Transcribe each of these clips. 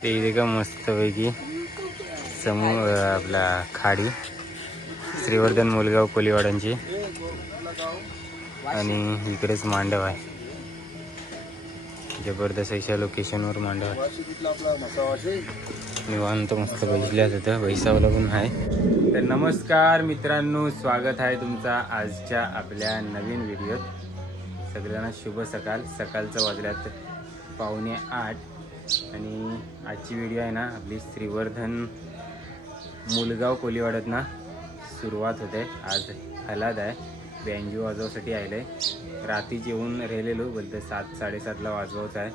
ते इथे का मस्तपैकी समूह आपला खाडी श्रीवर्धन मुलगाव कोलीवाडांची आणि इकडेच मांडव आहे. जबरदस्त अशा लोकेशनवर मांडव आहे. निवांत मस्त बसल्यात होत्या. वैसावला पण आहे. तर नमस्कार मित्रांनो, स्वागत आहे तुमचा आजच्या आपल्या नवीन व्हिडिओत. सगळ्यांना शुभ सकाळ. सकाळचं वाजल्यात 7:45 आणि आजची व्हिडिओ आहे ना आपली श्रीवर्धन मुलगाव कोलीवाड्यात ना सुरुवात होते. आज हलाद आहे, बँजो वाजवासाठी आले. रात्रीच येऊन राहिलेलो, बोलते 7-7:30ला वाजवायचं आहे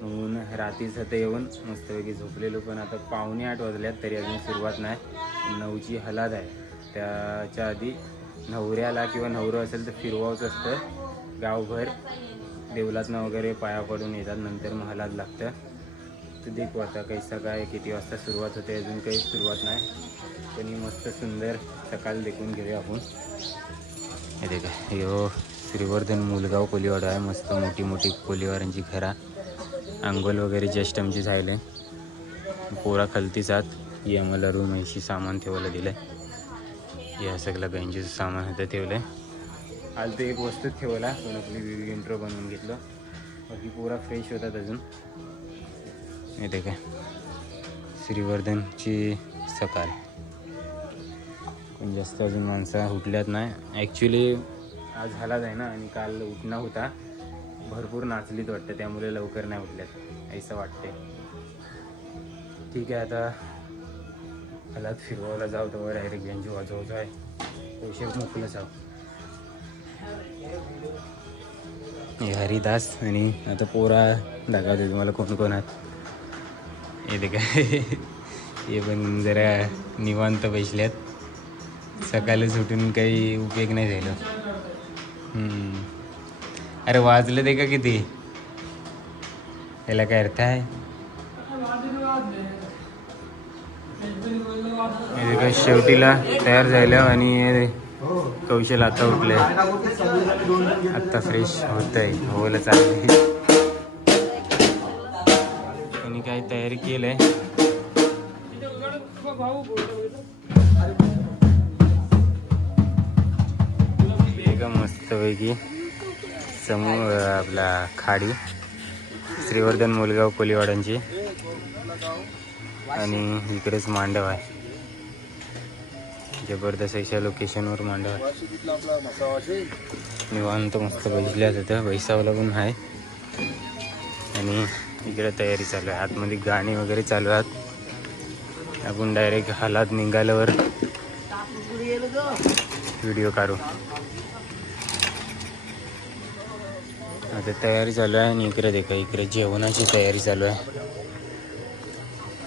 म्हणून रात्रीच होते येऊन मस्तपैकी झोपलेलो. पण आता 7:45 वाजल्यात तरी अजून सुरुवात नाही. 9ची हलाद आहे. त्याच्या आधी नवऱ्याला किंवा नवरं असेल तर फिरवायचं असतं गावभर. देवलातनं वगैरे पाया पडून येतात, नंतर मग हलाद लागतं. तर देखू आता काही सकाळ किती वाजता सुरुवात होते, अजून काही सुरुवात नाही. पण मस्त सुंदर सकाळ देखून घेऊया आपण. हे देखा, यो श्रीवर्धन मुलगाव कोलीवाडा आहे. मस्त मोठी मोठी कोलीवारांची घरा. अंघोल वगैरे जस्ट आमची झाले. पोरा खलतीचात ही आम्हाला रूम अशी सामान ठेवायला दिलं आहे. या सगळं बेंचीचं सामान होतं ठेवलं. आज ते एक वस्तू ठेवला, पण आपली व्हिडिओ इंट्रो बनवून घेतलं. बाकी पोरा फ्रेश होतात अजून. हे ते काय श्रीवर्धनची सकाळ. पण जास्त अजून माणसं उठल्यात नाही. ॲक्च्युली आज हलाद आहे ना, आणि काल उठणं होता, भरपूर नाचलीत वाटतं, त्यामुळे लवकर नाही उठल्यात असं वाटते. ठीक आहे, आता हलाद फिरवायला जाऊ तर डायरेक्ट बेंजो वाजवायचं आहे. पैसे मोकलं जाऊ. हे हरिदास आणि आता पोरा दाखवते तुम्हाला कोण कोण आहेत. हे ते काय हे पण जरा निवांत बसल्यात. सकाळी सुटून काही उपयोग नाही झाला. अरे वाजलं ते का किती, याला काय अर्थ आहे. हे काय शेवटीला तयार झालं आणि कौशल आता उठले, आता फ्रेश होत आहे, हवलं चाललंय. आणि काय तयारी केलंय. एका मस्तपैकी समूह आपला खाडी श्रीवर्धन मुलगाव कोलीवाडांची आणि इकडेच मांडव आहे. जबरदस्त अशा लोकेशनवर मांडव आहे. निवांत मस्त बसल्यात होत्या. वैसावला पण आहे आणि इकडे तयारी चालू आहे. आतमध्ये गाणी वगैरे चालू आहेत. आपण डायरेक्ट हलाद निघाल्यावर व्हिडिओ काढू. आता तयारी चालू आहे. आणि इकडे देखा, इकडे जेवणाची तयारी चालू आहे.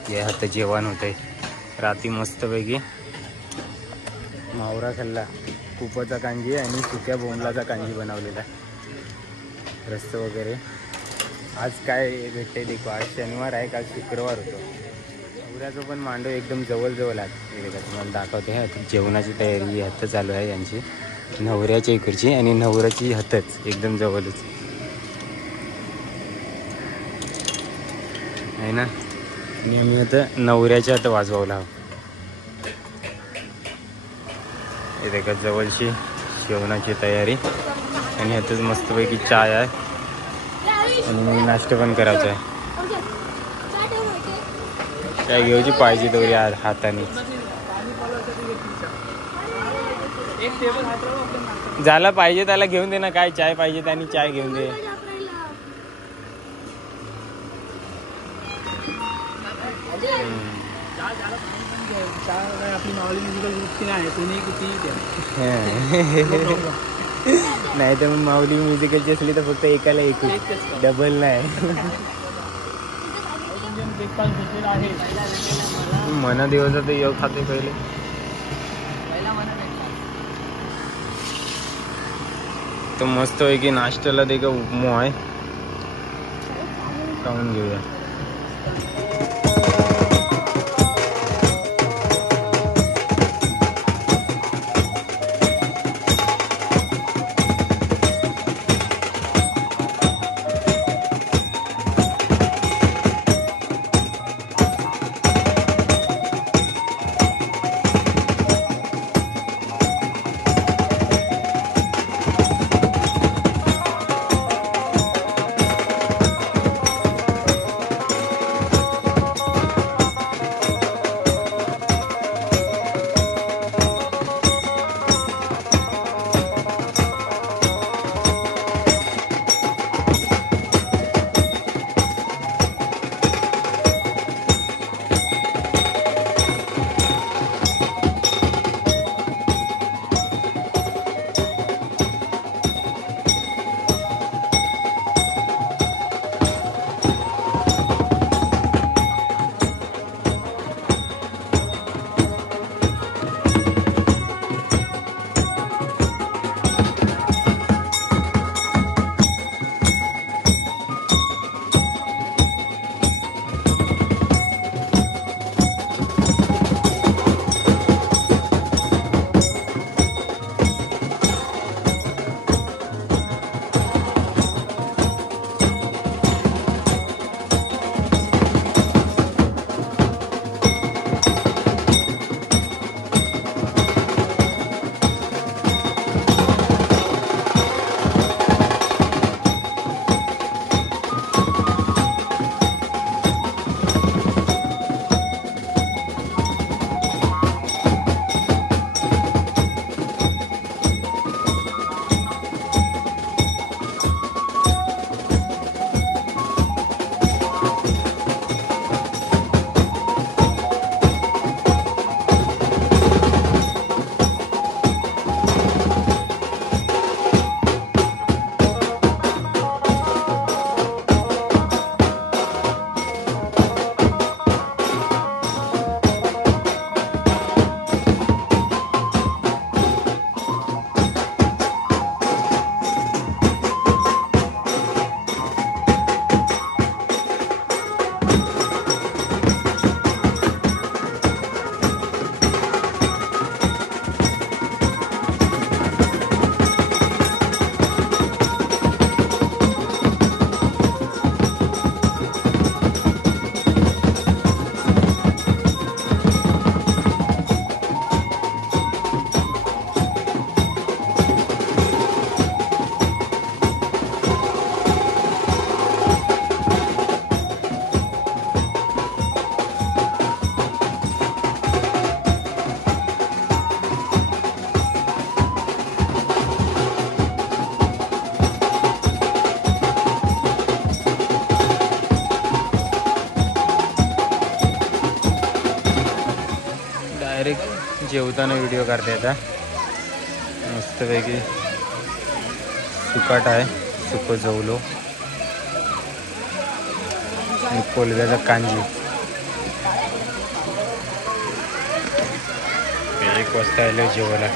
हे आता जेवण होत आहे. रात्री मस्तपैकी मावरा खाल्ला, कुपाचा कांजी आणि सुक्या बोंबलाचा कांजी बनवलेला. रस्ते वगैरे आज काय भेटते देखो. आज शनिवार आहे, काल शुक्रवार होतो. नवऱ्याचं पण मांडव एकदम जवळ आहे. हे का तुम्हाला दाखवते. आता जेवणाची तयारी हात चालू आहे यांची, नवऱ्याच्या इकडची आणि नवऱ्याची हातच एकदम जवळच आहे ना. आणि आम्ही आता नवऱ्याच्या हात वाजवायला हवं. हे देखा जवळची जेवणाची तयारी. आणि ह्यातच मस्तपैकी चाय आहे आणि नाश्ता पण करायचा आहे. चाय घ्यायची पाहिजे तेवढी हाताने. झाला पाहिजे त्याला घेऊन दे ना, काय चाय पाहिजे त्याने चाय घेऊन दे. नाही तर मग माऊली म्युझिकलची असली तर फक्त एकाला एक, डबल नाही. मना दिवस तर येऊ खाते पहिले. तर मस्त आहे की नाश्त्याला ते का उपमा आहे, खाऊन घेऊया. डायरेक्ट जेवताना व्हिडिओ काढता येतात. मस्तपैकी सुकाट आहे, सुकं जवलो आणि कोलब्याचा कांजी. 1 वाजता आलं जेवायला.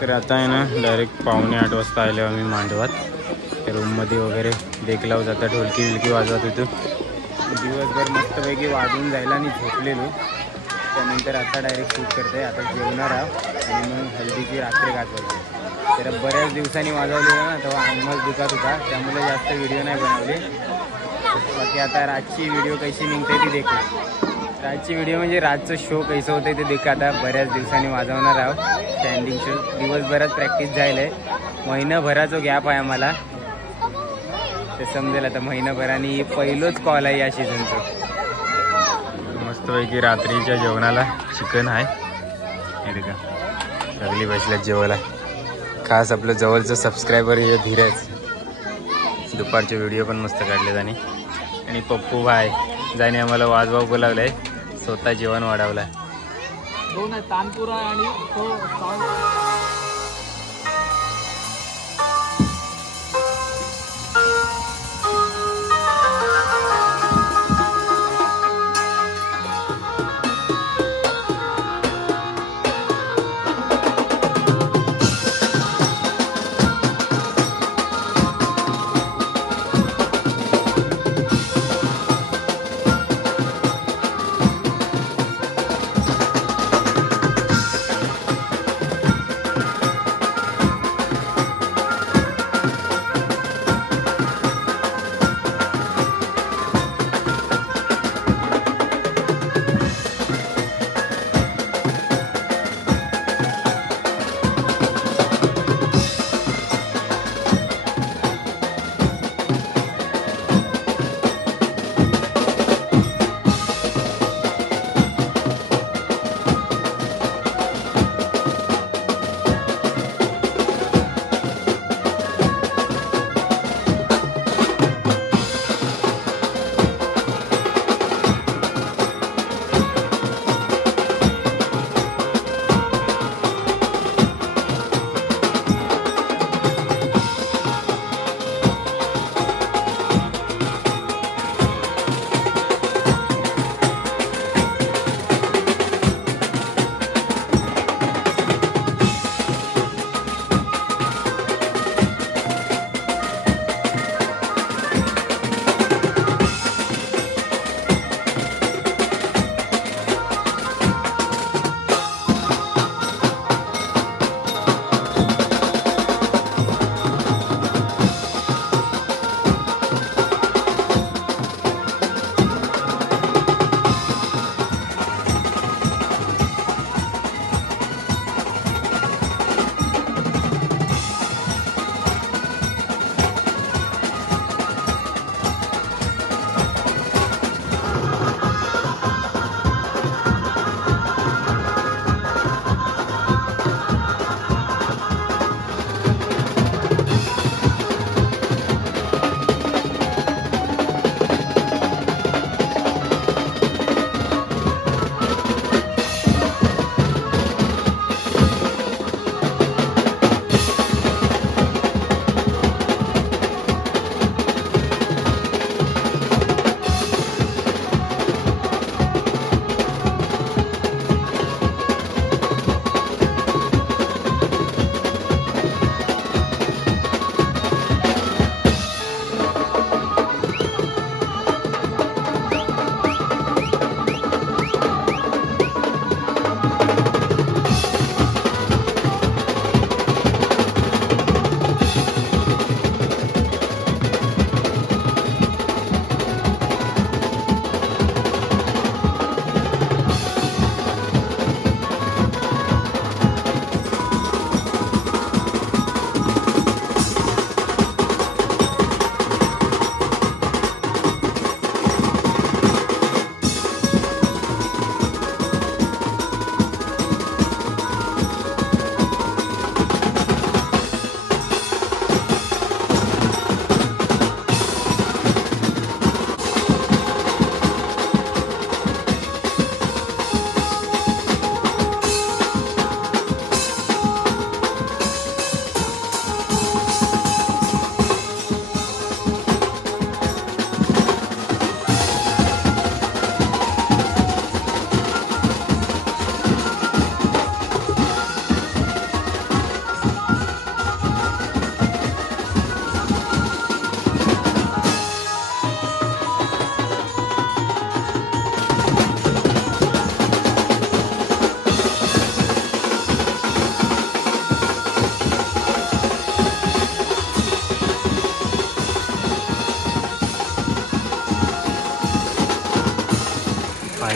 तर आता आहे ना डायरेक्ट 7:45 वाजता आलो आम्ही मांडवात. रूममध्ये वगैरे देखलाव जाता ढोलकी विलकी वाजवत होतो. दिवसभर मस्तपैकी वाजून जायला आणि झोपलेलो. त्यानंतर आता डायरेक्ट शूट करते. आता जेवणार आहोत आणि मग हल्दीची रात्री गाजवायची. तर बऱ्याच दिवसांनी वाजवलेलं ना तेव्हा अंगमच दुखत होता, त्यामुळे जास्त व्हिडिओ नाही बनवले. बाकी आता रातची व्हिडिओ कशी निघते ती देखू. रातची व्हिडिओ म्हणजे रातचं शो कैसं होतं ते देखा. आता बऱ्याच दिवसांनी वाजवणार आहोत स्टँडिंग शो. दिवसभरात प्रॅक्टिस झालं आहे. महिनाभराचा गॅप आहे आम्हाला, ते समजेल आता महिनाभराने. पहिलोच कॉल आहे या सीझनचं. मस्तपैकी रात्रीच्या जेवणाला चिकन आहे. हे का सगळी बसल्यात जेवायला. खास आपलं जवळचं सबस्क्रायबर हे धीरज. दुपारचे व्हिडिओ पण मस्त काढले जाणे. आणि पप्पू भाई जाणे आम्हाला वाजवाव बोलावलं आहे, स्वतः जेवण वाढवलं आहे. दोन आहे, तानपुरा आणि तो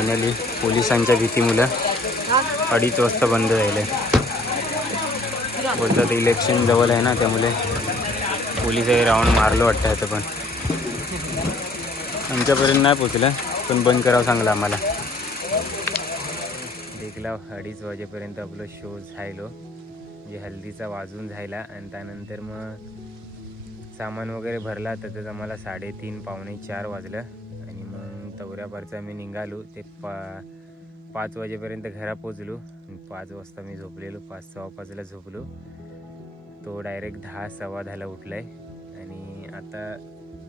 फायनली पोलिसांच्या भीतीमुळे 2:30 वाजता बंद झाले. बोलतात इलेक्शन जवळ आहे ना, त्यामुळे पोलिसही राऊंड मारलं वाटतं आता. पण आमच्यापर्यंत नाही पोचलं, पण बंद करावं सांगलं आम्हाला. देखला 2:30 वाजेपर्यंत आपलं शो झायलो, म्हणजे हल्दीचा वाजून झायला. आणि त्यानंतर मग सामान वगैरे भरला, तर आम्हाला 3:30 पावणे 4 वाजलं. आणि मग तवऱ्यापारचं आम्ही निघालो. ते 5 वाजेपर्यंत घरा पोचलो. 5 वाजता मी झोपलेलो, 5:15ला झोपलो. तो डायरेक्ट 10 सव्वा 10ला उठला आहे. आणि आता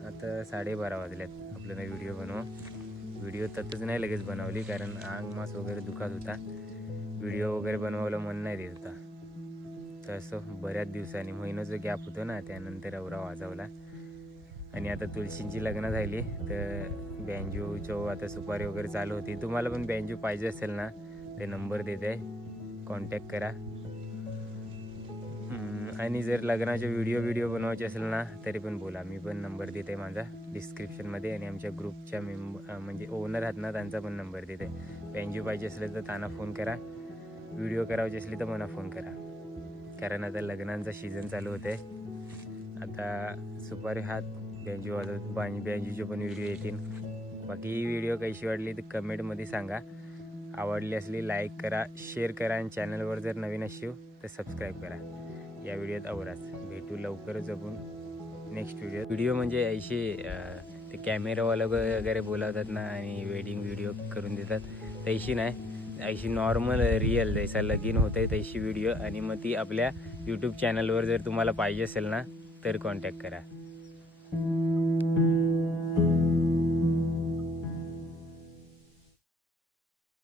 12:30 वाजल्यात. आपल्याला व्हिडिओ व्हिडिओ ततच नाही लगेच बनवली, कारण अंग मास वगैरे दुखत होता. व्हिडिओ वगैरे बनवायला मन नाही देत होता. तसं बऱ्याच दिवसांनी महिन्याचं गॅप होतं ना, त्यानंतर अवरा वाजवला. आणि आता तुळशींची लग्न झाली, तर बँजूचं आता सुपारी वगैरे चालू होती. तुम्हाला पण बँजू पाहिजे असेल ना, ते नंबर देते, कॉन्टॅक्ट करा. आणि जर लग्नाचे व्हिडिओ बनवायचे असेल ना, तरी पण बोला. मी पण नंबर देते माझा डिस्क्रिप्शनमध्ये. आणि आमच्या ग्रुपच्या म्हणजे ओनर आहेत ना, त्यांचा पण नंबर देते. बँजू पाहिजे असले तर त्यांना फोन करा. व्हिडिओ करायची असली तर मला फोन करा, कारण आता लग्नांचा सीझन चालू होते. आता सुपारी हात बँजू वाजवत, बँजूचे पण व्हिडिओ येतील. बाकी ही व्हिडिओ कशी वाटली तर कमेंटमध्ये सांगा. आवडली असली लाईक करा, शेअर करा. आणि चॅनलवर जर नवीन असेल तर सबस्क्राईब करा. या व्हिडिओत आवराच भेटू लवकरच आपण नेक्स्ट व्हिडिओ म्हणजे ऐशी ते कॅमेरावाला वगैरे बोलावतात ना, आणि वेडिंग व्हिडिओ करून देतात, तैशी नाही. ऐशी नॉर्मल रिअल जैसा लगीन होतं आहे तैशी व्हिडिओ. आणि मग ती आपल्या यूट्यूब चॅनलवर जर तुम्हाला पाहिजे असेल ना, तर कॉन्टॅक्ट करा.